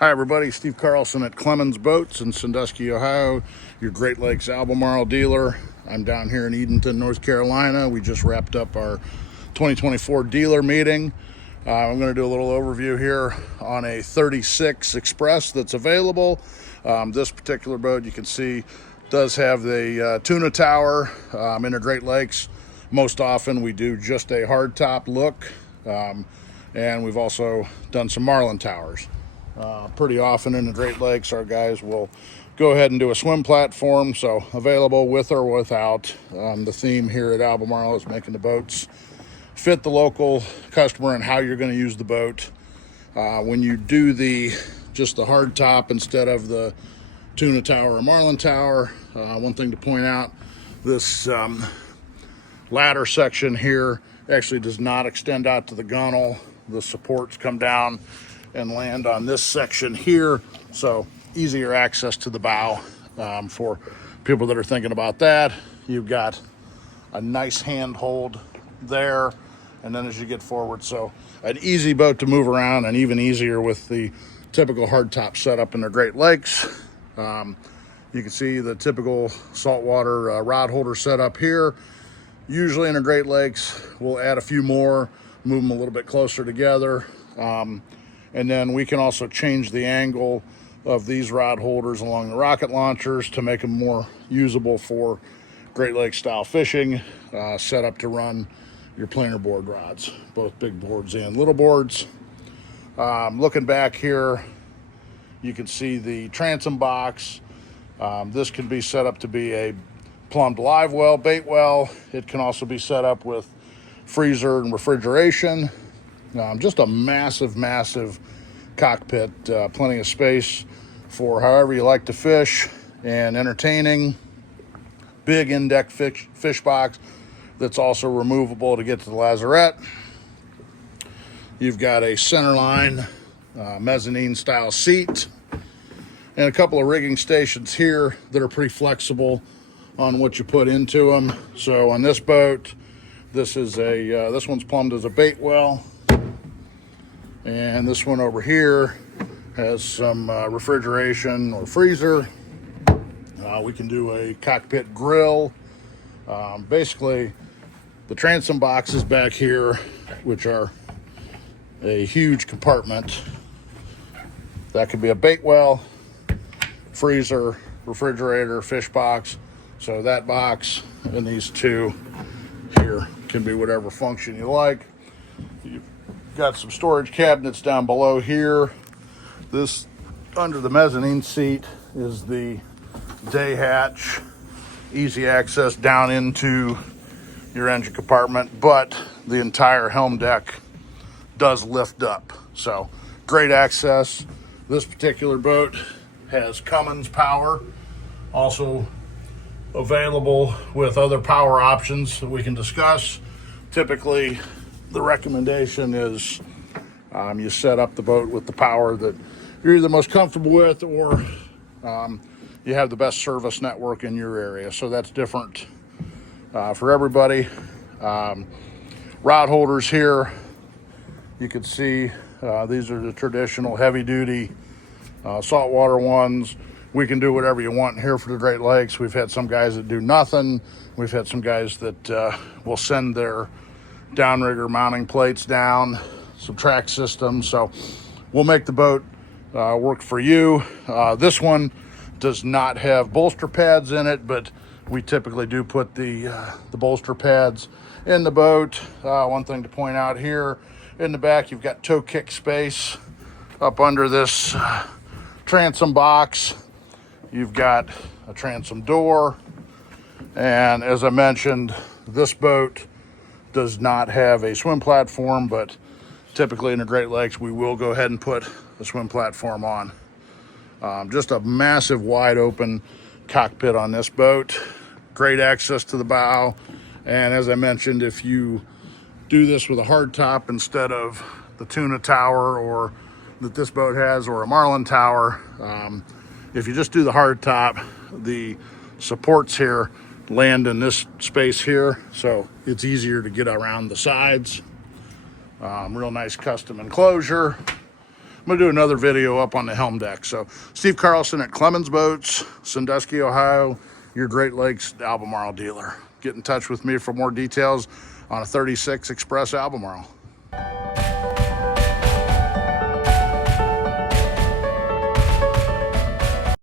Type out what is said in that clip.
Hi everybody, Steve Carlson at Clemons Boats in Sandusky, Ohio, your Great Lakes Albemarle dealer. I'm down here in Edenton, North Carolina. We just wrapped up our 2024 dealer meeting. I'm going to do a little overview here on a 36 Express that's available. This particular boat, you can see, does have the tuna tower in the Great Lakes. Most often we do just a hardtop look, and we've also done some marlin towers. Pretty often in the Great Lakes, our guys will go ahead and do a swim platform, so available with or without. The theme here at Albemarle is making the boats fit the local customer and how you're going to use the boat. When you do just the hard top instead of the tuna tower or marlin tower, one thing to point out, this ladder section here actually does not extend out to the gunnel. The supports come down and land on this section here, so easier access to the bow. For people that are thinking about that, you've got a nice handhold there, and then as you get forward, so an easy boat to move around, and even easier with the typical hardtop setup in the Great Lakes. You can see the typical saltwater rod holder setup here. Usually in the Great Lakes, we'll add a few more, move them a little bit closer together. And then we can also change the angle of these rod holders along the rocket launchers to make them more usable for Great Lakes style fishing, set up to run your planer board rods, both big boards and little boards. Looking back here, you can see the transom box. This can be set up to be a plumbed live well, bait well. It can also be set up with freezer and refrigeration. Just a massive cockpit, plenty of space for however you like to fish, and entertaining. Big in-deck fish box that's also removable to get to the lazarette. You've got a centerline mezzanine style seat and a couple of rigging stations here that are pretty flexible on what you put into them. So on this boat, this one's plumbed as a bait well. And this one over here has some refrigeration or freezer. We can do a cockpit grill. Basically, the transom boxes back here, which are a huge compartment, that could be a bait well, freezer, refrigerator, fish box. So that box and these two here can be whatever function you like. You've got some storage cabinets down below here. This, under the mezzanine seat, is the day hatch. Easy access down into your engine compartment, but the entire helm deck does lift up. So great access. This particular boat has Clemons power, also available with other power options that we can discuss. Typically, the recommendation is you set up the boat with the power that you're either most comfortable with, or you have the best service network in your area. So that's different for everybody. Rod holders here, you can see these are the traditional heavy duty saltwater ones. We can do whatever you want here for the Great Lakes. We've had some guys that do nothing. We've had some guys that will send their downrigger mounting plates down, some track systems. So we'll make the boat work for you. This one does not have bolster pads in it, but we typically do put the bolster pads in the boat. One thing to point out here, in the back, you've got toe kick space up under this transom box. You've got a transom door, and as I mentioned, this boat does not have a swim platform, but typically in the Great Lakes, we will go ahead and put a swim platform on. Just a massive, wide open cockpit on this boat. Great access to the bow, and as I mentioned, if you do this with a hard top instead of the tuna tower or that this boat has, or a marlin tower, if you just do the hard top, the supports here land in this space here, so it's easier to get around the sides. Real nice custom enclosure. going to do another video up on the helm deck. So Steve Carlson at Clemons Boats, Sandusky, Ohio, your Great Lakes Albemarle dealer. Get in touch with me for more details on a 36 Express Albemarle.